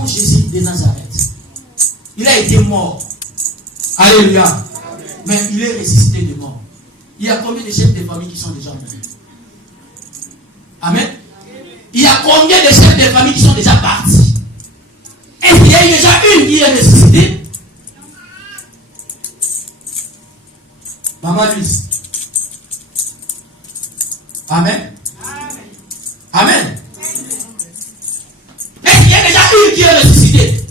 avons Jésus de Nazareth. Il a été mort. Alléluia. Mais il est ressuscité de mort. Il y a combien de chefs de famille qui sont déjà morts? Amen. Il y a combien de chefs de famille qui sont déjà partis? Est-ce qu'il y a déjà une qui est ressuscitée? Maman Luce. Amen. Amen. Est-ce qu'il y a déjà une qui est ressuscitée?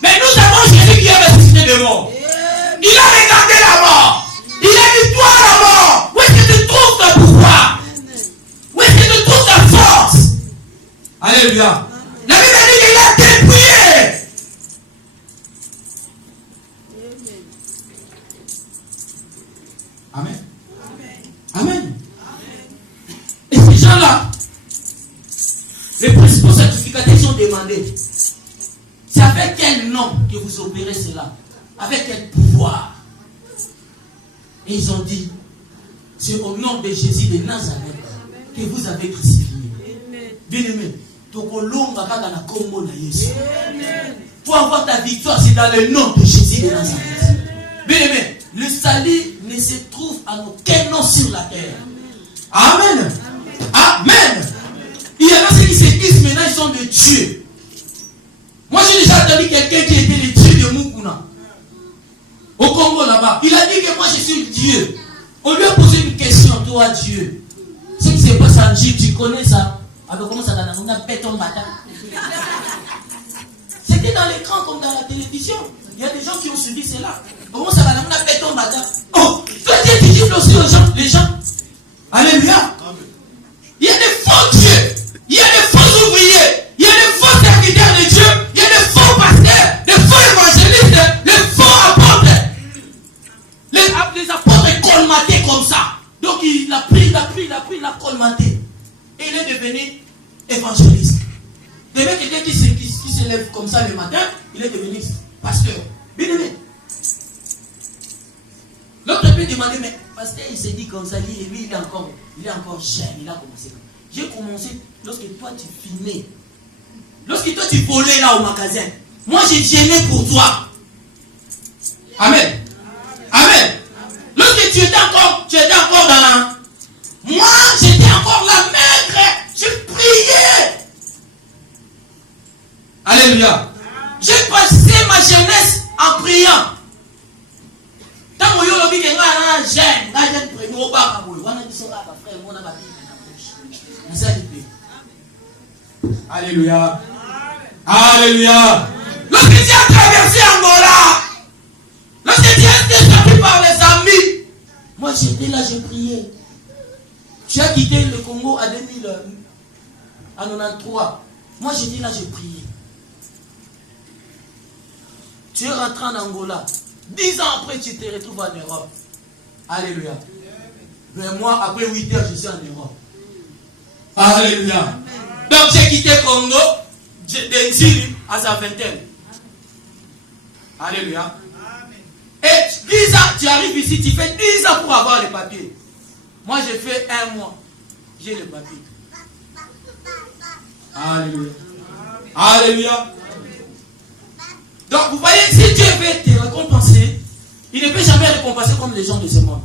Mais nous avons Jésus qui est ressuscité de mort. Il a regardé la mort. Il a dit, toi la mort, où est-ce que tu trouves ton pouvoir? Où est-ce que tu trouves ta force? Alléluia. La Bible dit qu'il a dépouillé. Amen. Amen. Et ces gens-là, les principaux certificateurs sont demandés. C'est avec quel nom que vous opérez cela? Avec quel pouvoir? Et ils ont dit, c'est au nom de Jésus de Nazareth que vous avez crucifié. Bien-aimé, pour avoir ta victoire, c'est dans le nom de Jésus de Nazareth. Bien-aimé, le salut ne se trouve à aucun nom sur la terre. Amen. Amen. Il y en a ceux qui se disent maintenant ils sont des dieux. Moi j'ai déjà entendu quelqu'un qui était le dieu de Mukuna. Au Congo là-bas. Il a dit que moi je suis Dieu. On lui a posé une question, toi Dieu. Ce qui se passe en Dieu, tu connais ça? Alors comment ça on a béton matin. C'était dans l'écran comme dans la télévision. Il y a des gens qui ont subi cela. Comment ça va, on a béton matin. Oh, faites des disciples aussi aux gens, les gens. Alléluia. Il y a des faux dieux. Il y a des faux ouvriers. Il y a des faux serviteurs de Dieu. Il y a des faux pasteurs, des faux évangélistes, des faux apôtres. Les apôtres colmatés comme ça. Donc il a colmaté. Et il est devenu évangéliste. Il y a quelqu'un qui se lève comme ça le matin, il est devenu pasteur. Bien aimé. L'autre peut demander, mais pasteur, il s'est dit comme ça, lui, il est encore jeune, il a commencé. J'ai commencé lorsque toi tu filmais. Lorsque toi tu volais là au magasin. Moi j'ai gêné pour toi. Amen. Amen. Lorsque tu étais encore dans... Moi j'étais encore la maigre. Je priais. Alléluia. J'ai passé ma jeunesse en priant. Tant que je suis Alléluia. Alléluia. Lorsque tu as traversé Angola, lorsque tu as été sorti par les amis, moi j'étais là, j'ai prié. Tu as quitté le Congo à 1993. Moi j'étais là, j'ai prié. Tu es rentré en Angola. 10 ans après, tu te retrouves en Europe. Alléluia. Mais moi, après 8 heures, je suis en Europe. Alléluia. Donc, j'ai quitté le Congo d'exil à sa vingtaine. Alléluia. Et 10 ans, tu arrives ici, tu fais 10 ans pour avoir les papiers. Moi, j'ai fait 1 mois. J'ai les papiers. Alléluia. Alléluia. Donc, vous voyez, si Dieu veut te récompenser, il ne peut jamais récompenser comme les gens de ce monde.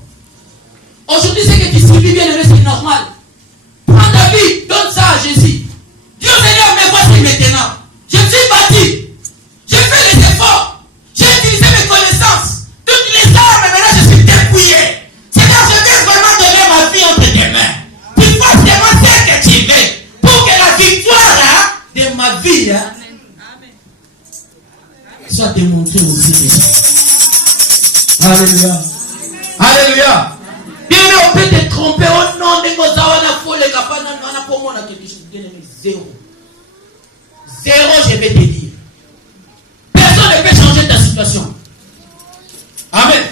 Aujourd'hui, ce que tu subis, bien aimé, c'est normal. Prends ta vie, donne ça à Jésus. Dieu Seigneur, mais voici maintenant. Je suis bâti. J'ai fait les efforts. J'ai utilisé mes connaissances. Toutes les armes, mais maintenant je suis dépouillé. Seigneur, je vais vraiment donner ma vie entre tes mains. Tu fasses vraiment ce que tu veux. Pour que la victoire de ma vie soit démontrée aussi. Alléluia. Alléluia. Bien, on peut te tromper au nom de Gozawana pour les capanes. On a pour moi quelque chose de zéro. Zéro, je vais te dire. Personne ne peut changer ta situation. Amen.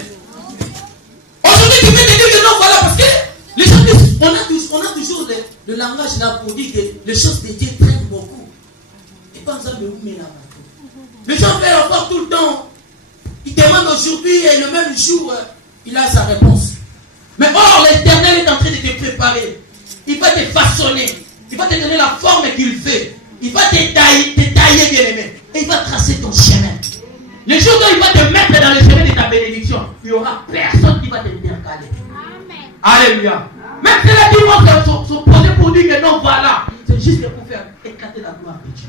Aujourd'hui, tu peux te dire que non, voilà, parce que les gens disent, on a toujours le langage là pour dire que les choses de Dieu traînent beaucoup. Et pas ça, mais où met là-bas. Les gens veulent encore tout le temps. Ils demandent aujourd'hui et le même jour, il a sa réponse. Mais or, l'Éternel est en train de te préparer. Il va te façonner. Il va te donner la forme qu'il veut. Il va te tailler tailler, bien aimé. Et il va tracer ton chemin. Le jour où il va te mettre dans le chemin de ta bénédiction, il n'y aura personne qui va te intercaler. Alléluia. Même si les dimanches sont posés pour dire que non, voilà. C'est juste pour faire éclater la gloire de Dieu.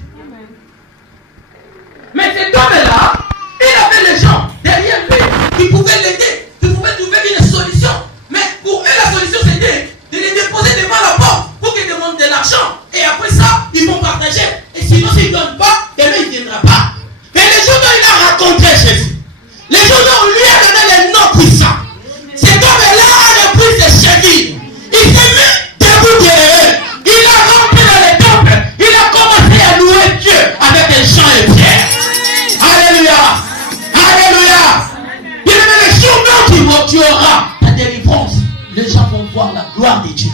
Mais cet homme-là, il avait les gens derrière lui qui pouvaient l'aider, qui pouvaient trouver une solution. Mais pour eux, la solution c'était de les déposer devant la porte pour qu'ils demandent de l'argent. Et après ça, ils vont partager. Et sinon, s'ils ne donnent pas, demain il ne viendra pas. Mais les jours où il a rencontré Jésus, les jours où lui a donné les noms puissants, cet homme-là a repris ses chevilles. Il s'est mis debout derrière eux. Il a rentré dans les temples. Il a commencé à louer Dieu avec des chants et pierres. Alléluia. Alléluia. Il est les jours où tu auras ta délivrance. Les gens vont voir la gloire de Dieu.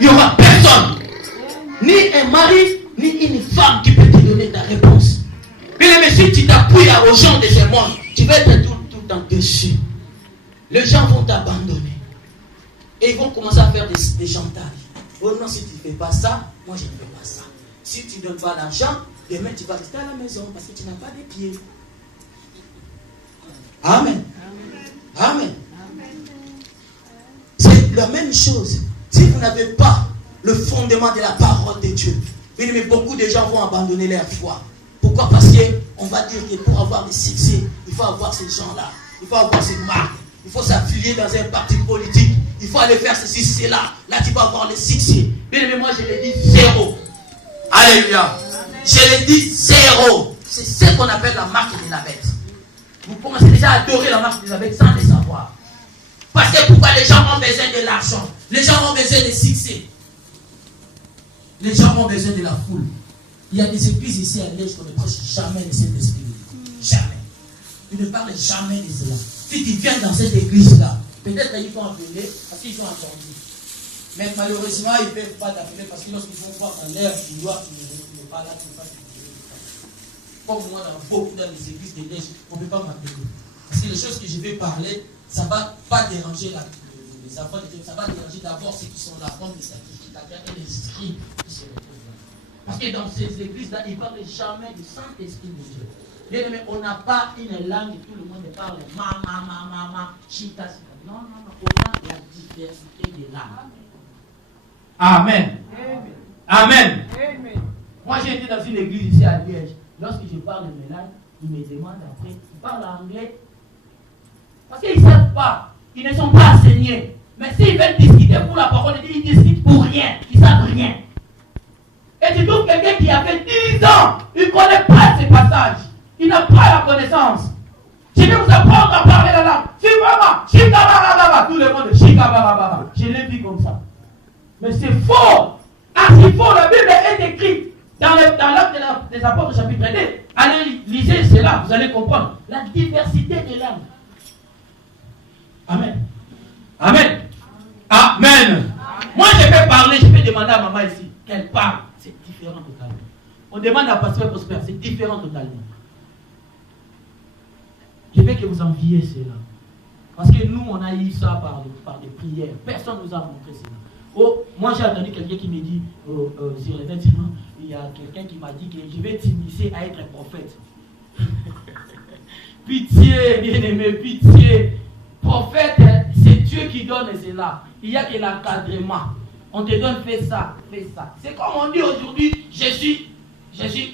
Il n'y aura personne, ni un mari, ni une femme qui peut te donner ta réponse. Mais si tu t'appuies aux gens de ce monde, tu vas être tout le temps dessus. Les gens vont t'abandonner. Et ils vont commencer à faire des chantages. Oh non, si tu ne fais pas ça, moi je ne fais pas ça. Si tu ne donnes pas l'argent, demain tu vas rester à la maison parce que tu n'as pas de pieds. Amen. Amen. C'est la même chose. Si vous n'avez pas le fondement de la parole de Dieu, mais beaucoup de gens vont abandonner leur foi. Pourquoi? Parce qu'on va dire que pour avoir des succès, il faut avoir ces gens-là. Il faut avoir ces marques. Il faut s'affilier dans un parti politique. Il faut aller faire ceci, cela. Là, tu vas avoir le succès. Bien aimé, moi, je l'ai dit zéro. Alléluia. Je l'ai dit zéro. C'est ce qu'on appelle la marque de la bête. Vous commencez déjà à adorer la marque de la bête sans le savoir. Parce que pourquoi les gens ont besoin de l'argent? Les gens ont besoin de succès. Les gens ont besoin de la foule. Il y a des églises ici à Liège qu'on ne prêche jamais de cet esprit. Jamais. Ils ne parlent jamais de cela. Si tu viens dans cette église-là, peut-être qu'ils vont appeler parce qu'ils sont entendus. Mais malheureusement, ils ne peuvent pas t'appeler parce que lorsqu'ils vont voir dans l'air, tu dois, tu n'es pas là, tu n'es pas là. Comme moi, dans beaucoup dans les églises de Liège, on ne peut pas m'appeler. Parce que les choses que je vais parler, ça ne va pas déranger les enfants de Dieu. Ça va déranger d'abord ceux qui sont là, comme les sacrificateurs et les scribes qui se retrouvent là. Parce que dans ces églises-là, ils ne parlent jamais du Saint-Esprit de Dieu. Bien aimé, on n'a pas une langue et tout le monde parle ma, chita. Non, on a la diversité des langues. Amen. Amen. Amen. Moi, j'ai été dans une église ici à Liège. Lorsque je parle de mes langues, ils me demandent après, ils parlent anglais. Parce qu'ils ne savent pas. Ils ne sont pas enseignés. Mais s'ils veulent discuter pour la parole de Dieu, ils discutent pour rien. Ils ne savent rien. Et tu trouves quelqu'un qui a fait 10 ans, il ne connaît pas ces passages. Il n'a pas la connaissance. Je vais vous apprendre à parler la langue. Tout le monde est je l'ai vu comme ça. Mais c'est faux. C'est faux. La Bible est écrite dans l'acte des apôtres chapitre 2. Allez, lisez cela, vous allez comprendre. La diversité des langues. Amen. Amen. Amen. Moi, je vais parler, je vais demander à maman ici qu'elle parle. C'est différent totalement. On demande à Pasteur Prosper, c'est différent totalement. Je veux que vous enviez cela. Parce que nous, on a eu ça par des prières. Personne ne nous a montré cela. Oh, moi, j'ai entendu quelqu'un qui me dit sur les net, il y a quelqu'un qui m'a dit que je vais t'initier à être un prophète. Pitié, bien-aimé, pitié. Prophète, c'est Dieu qui donne cela. Il n'y a que l'encadrement. On te donne, fais ça, fais ça. C'est comme on dit aujourd'hui, je suis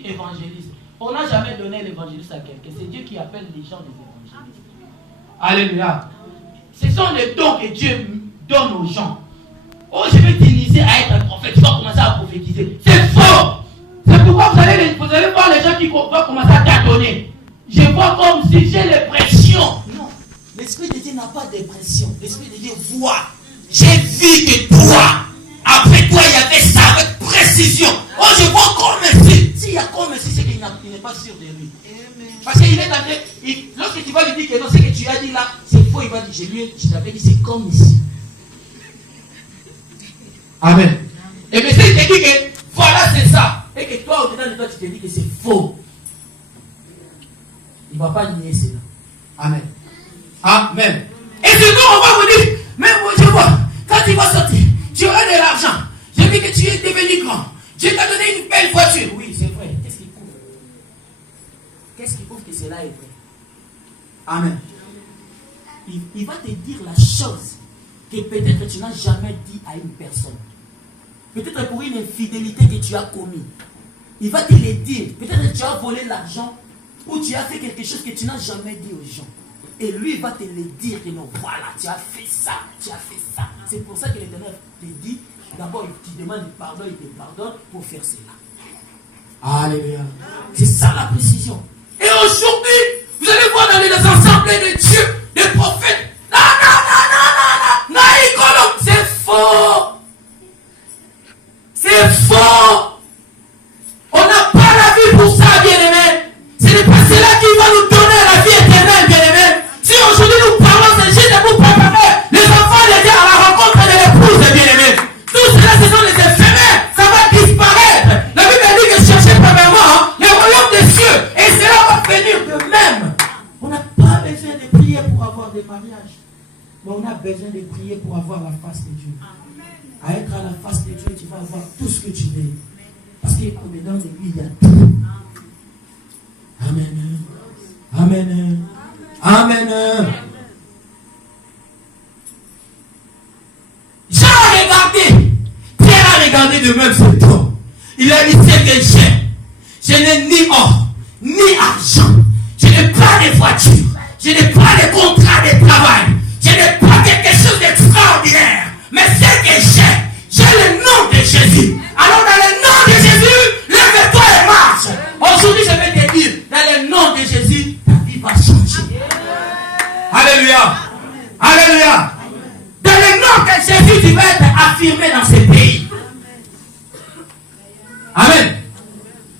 évangéliste. On n'a jamais donné l'évangéliste à quelqu'un. C'est Dieu qui appelle les gens des évangélistes. Alléluia. Ce sont les dons que Dieu donne aux gens. Oh, je vais t'initier à être un prophète. Tu vas commencer à prophétiser. C'est faux. C'est pourquoi vous allez voir les gens qui vont commencer à t'adonner. Je vois comme si j'ai l'impression. Non. L'Esprit de Dieu n'a pas d'impression. L'Esprit de Dieu voit. J'ai vu que toi, après toi, il y avait ça avec précision. Oh, je vois comme si. S'il y a comme si, c'est qu'il n'est pas sûr de lui. Parce qu'il est en train. Lorsque tu vas lui dire que non, ce que tu as dit là, c'est faux, il va dire, je t'avais dit, c'est comme ici. Amen. Et bien, si il te dit que voilà, c'est ça, et que toi, au-dedans de toi, tu te dis que c'est faux, il ne va pas nier cela. Amen. Amen. Et sinon, on va vous dire, mais moi, je vois, quand tu vas sortir, tu auras de l'argent. J'ai vu que tu es devenu grand. Je t'ai donné une belle voiture. Oui, c'est vrai. Qu'est-ce qu'il prouve? Qu'est-ce qui prouve que cela est vrai? Amen. Il va te dire la chose que peut-être tu n'as jamais dit à une personne. Peut-être pour une infidélité que tu as commis. Il va te le dire. Peut-être que tu as volé l'argent ou tu as fait quelque chose que tu n'as jamais dit aux gens. Et lui va te le dire que non, voilà, tu as fait ça, tu as fait ça. C'est pour ça que l'Éternel te dit, d'abord tu demandes pardon, il te pardonne pour faire cela. Alléluia. C'est ça la précision. Et aujourd'hui, vous allez voir dans les assemblées de Dieu, des prophètes. Non, c'est faux. C'est faux. On n'a pas la vie pour ça, bien-aimé. Ce n'est pas cela qui va nous donner la vie éternelle, bien-aimé. Si aujourd'hui nous parlons de Jésus pour préparer les enfants de Dieu à la rencontre de l'épouse, bien-aimé, tout cela, ce sont les éphémères. Ça va disparaître. La Bible dit que cherchez premièrement le royaume des cieux. Et cela va venir de même. On n'a pas besoin de prier pour avoir des mariages. Mais on a besoin de prier pour avoir la face de Dieu. À être à la face de Dieu, tu vas avoir tout ce que tu veux. Parce qu'au dedans de lui, il y a tout. Amen. Amen. Amen. Jean a regardé. Pierre a regardé de même ce temps. Il a dit, c'est que je n'ai ni or, ni argent. Je n'ai pas de voiture. Je n'ai pas de contrat de travail. Je n'ai pas quelque chose d'extraordinaire. Mais c'est que j'ai le nom de Jésus. Alors dans le nom de Jésus, lève-toi et marche. Aujourd'hui, je vais te dire, dans le nom de Jésus, ta vie va changer. Alléluia. Alléluia. Dans le nom de Jésus, tu vas être affirmé dans ce pays. Amen.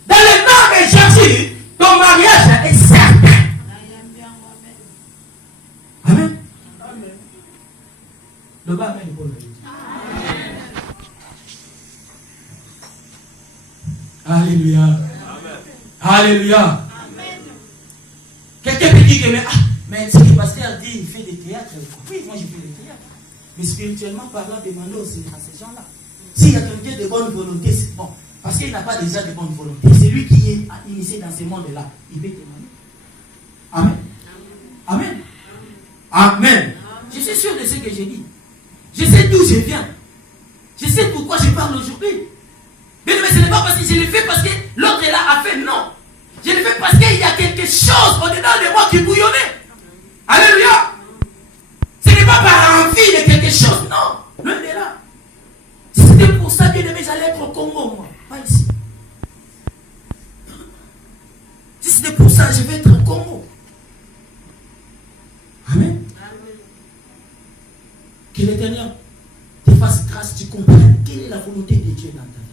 Dans le nom de Jésus, ton mariage est certain. Amen. Le bas, amen. Alléluia. Amen. Alléluia. Amen. Quelqu'un peut dire que mais ce que le pasteur dit, il fait des théâtres. Oui, moi je fais des théâtres. Mais spirituellement parlant, demandez aussi à ces gens-là. S'il y a quelqu'un de bonne volonté, c'est bon. Parce qu'il n'a pas déjà de bonne volonté. C'est lui qui est initié dans ce monde-là. Il peut demander. Amen. Amen. Amen. Je suis sûr de ce que j'ai dit. Je sais d'où je viens. Je sais pourquoi je parle aujourd'hui. Mais ce n'est pas parce que je le fais parce que l'autre là a fait. Non. Je le fais parce qu'il y a quelque chose au-dedans de moi qui bouillonnait. Alléluia. Ce n'est pas par envie de quelque chose. Non. Loin de là. Si c'était pour ça que j'allais être au Congo, moi. Pas ici. Si c'était pour ça, je vais être au Congo. Amen. Que l'Éternel te fasse grâce, tu comprennes quelle est la volonté de Dieu dans ta vie.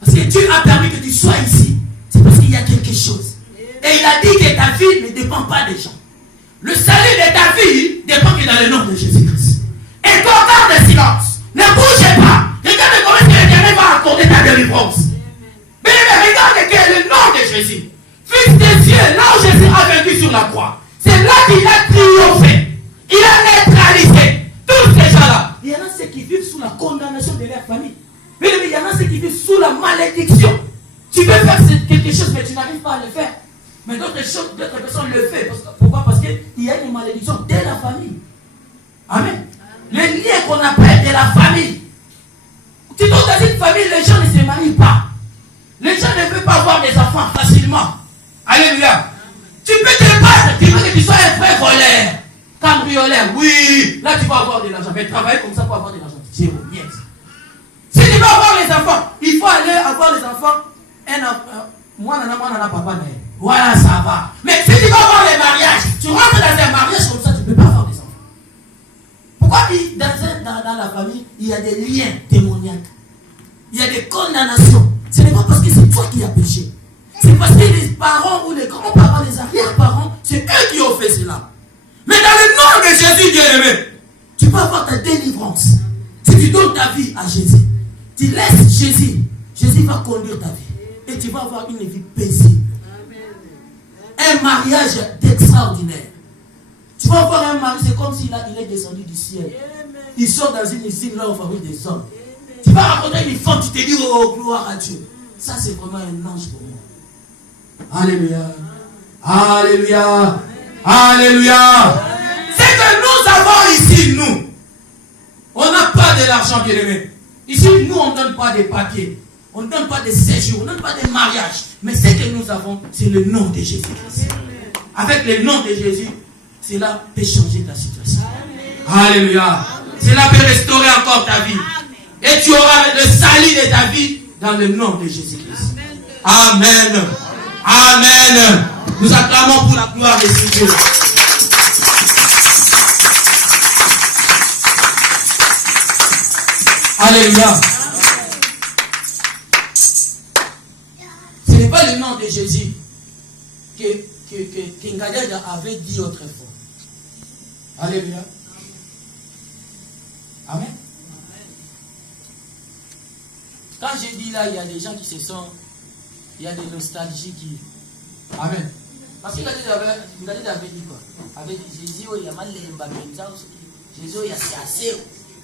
Parce que Dieu a permis que tu sois ici. C'est parce qu'il y a quelque chose. Et il a dit que ta vie ne dépend pas des gens. Le salut de ta vie dépend que dans le nom de Jésus-Christ. Et ton temps de silence, ne bougez pas. Regarde comment est-ce que l'Éternel va accorder ta délivrance. Mais regarde que le nom de Jésus. Fils des cieux, là où Jésus a vaincu sur la croix. C'est là qu'il a triomphé. Il a neutralisé tous ces gens-là. Il y en a ceux qui vivent sous la condamnation de leur famille. Mais il y en a ceux qui vivent sous la malédiction. Tu veux faire quelque chose, mais tu n'arrives pas à le faire. Mais d'autres personnes le font. Pourquoi? Parce qu'il y a une malédiction dès la famille. Amen. Le lien qu'on appelle de la famille. Tu trouves dans une famille, les gens ne se marient pas. Les gens ne veulent pas avoir des enfants facilement. Alléluia. Tu peux te battre, tu veux que tu sois un vrai voleur, cambrioleur, oui, là tu vas avoir de l'argent, mais travailler comme ça pour avoir de l'argent, c'est bien. Si tu veux avoir les enfants, il faut aller avoir les enfants, moi, papa, voilà, ça va. Mais si tu veux avoir les mariages, tu rentres dans un mariage comme ça, tu ne peux pas avoir des enfants. Pourquoi dans la famille, il y a des liens démoniaques, il y a des condamnations. Ce n'est pas parce que c'est toi qui as péché. C'est parce que les parents ou les grands-parents, les arrière-parents, c'est eux qui ont fait cela. Mais dans le nom de Jésus, bien-aimé, tu peux avoir ta délivrance. Si tu donnes ta vie à Jésus, tu laisses Jésus, Jésus va conduire ta vie. Et tu vas avoir une vie paisible. Un mariage d'extraordinaire. Tu vas avoir un mari, c'est comme s'il est descendu du ciel. Il sort dans une usine là où on fabrique des hommes. Tu vas rencontrer une femme, tu te dis, oh, gloire à Dieu. Ça, c'est vraiment un ange pour moi. Alléluia. Alléluia. Alléluia. C'est que nous avons ici, nous. On n'a pas de l'argent, bien aimé. Ici, nous, on ne donne pas des papiers. On ne donne pas de séjours. On ne donne pas de mariage. Mais ce que nous avons, c'est le nom de Jésus-Christ. Avec le nom de Jésus, cela peut changer ta situation. Alléluia. Cela peut restaurer encore ta vie. Et tu auras le salut de ta vie dans le nom de Jésus-Christ. Amen. Amen. Nous acclamons pour la gloire de Dieu. Alléluia. Ce n'est pas le nom de Jésus que Ngadja avait dit autrefois. Alléluia. Amen. Quand je dis là, il y a des gens qui se sont... Il y a des nostalgies qui... Amen. Parce que Ngadja avait dit quoi? Avait dit Jésus, il y a mal les mbabenzao. Jésus, il y a assez.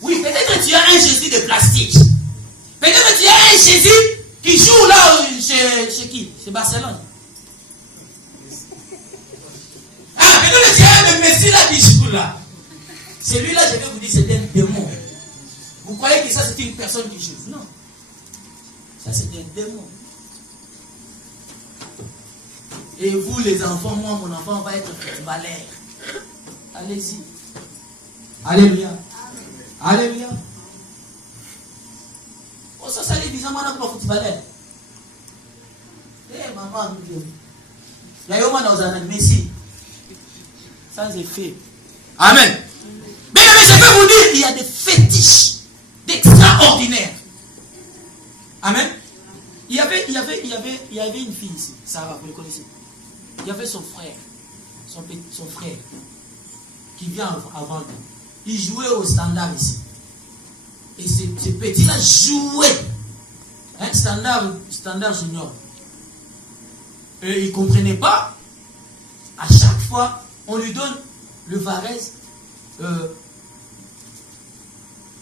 Oui, peut-être que tu as un Jésus de plastique. Peut-être que tu as un Jésus qui joue là chez qui? C'est Barcelone. Ah, peut-être que tu as un Messi là qui joue là. Celui-là, je vais vous dire, c'est un démon. Vous croyez que ça c'est une personne qui joue? Non. Ça c'est un démon. Et vous les enfants, moi mon enfant va être footballeur. Allez-y. Alléluia. Alléluia. Oh, ça les bizarrement là pour footballeur. Eh maman, il y a eu un Messi. Sans effet. Amen. Mais je peux vous dire, il y a des fétiches d'extraordinaire. Amen. Il y avait une fille ici, Sarah, vous le connaissez. Il y avait son frère, son frère, qui vient avant lui. Il jouait au standard ici. Et ce petit-là jouait. Hein, standard junior. Et il ne comprenait pas. À chaque fois, on lui donne le Varese.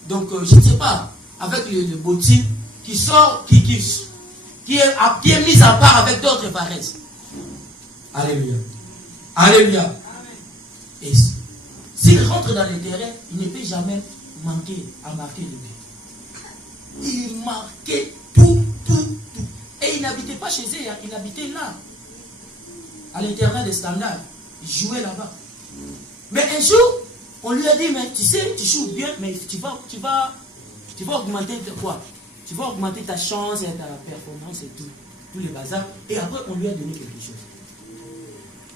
Donc, je ne sais pas, avec le bottine qui sort, qui est mis à part avec d'autres Varese. Alléluia. Alléluia. Et s'il rentre dans le terrain, il ne peut jamais marquer le but. Il marquait tout. Et il n'habitait pas chez eux, il habitait là. À l'intérieur des standards. Il jouait là-bas. Mais un jour, on lui a dit, mais tu sais, tu joues bien, mais tu vas augmenter quoi? Tu vas augmenter ta chance et ta performance et tout. Tous les bazars. Et après, on lui a donné quelque chose.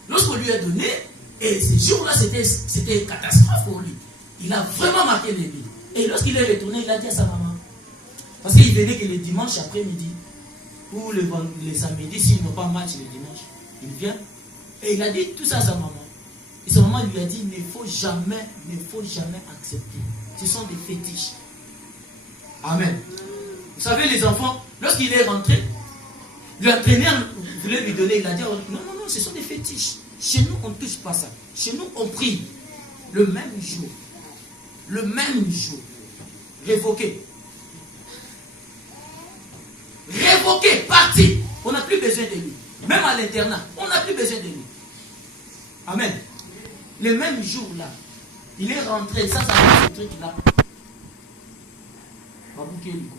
Lorsqu'on lui a donné, et ce jour-là, c'était catastrophe pour lui. Il a vraiment marqué les buts. Et lorsqu'il est retourné, il a dit à sa maman. Parce qu'il venait que le dimanche après-midi, ou le samedi, s'ils n'ont pas match le dimanche, il vient. Et il a dit tout ça à sa maman. Et sa maman lui a dit, il ne faut jamais accepter. Ce sont des fétiches. Amen. Vous savez, les enfants, lorsqu'il est rentré, l'entraîneur voulait lui donner, il a dit, non, ce sont des fétiches. Chez nous, on ne touche pas ça. Chez nous, on prie le même jour. Le même jour. Révoqué. Révoqué, parti. On n'a plus besoin de lui. Même à l'internat, on n'a plus besoin de lui. Amen. Le même jour là, il est rentré, ça va ce truc là. Va bouquer lui.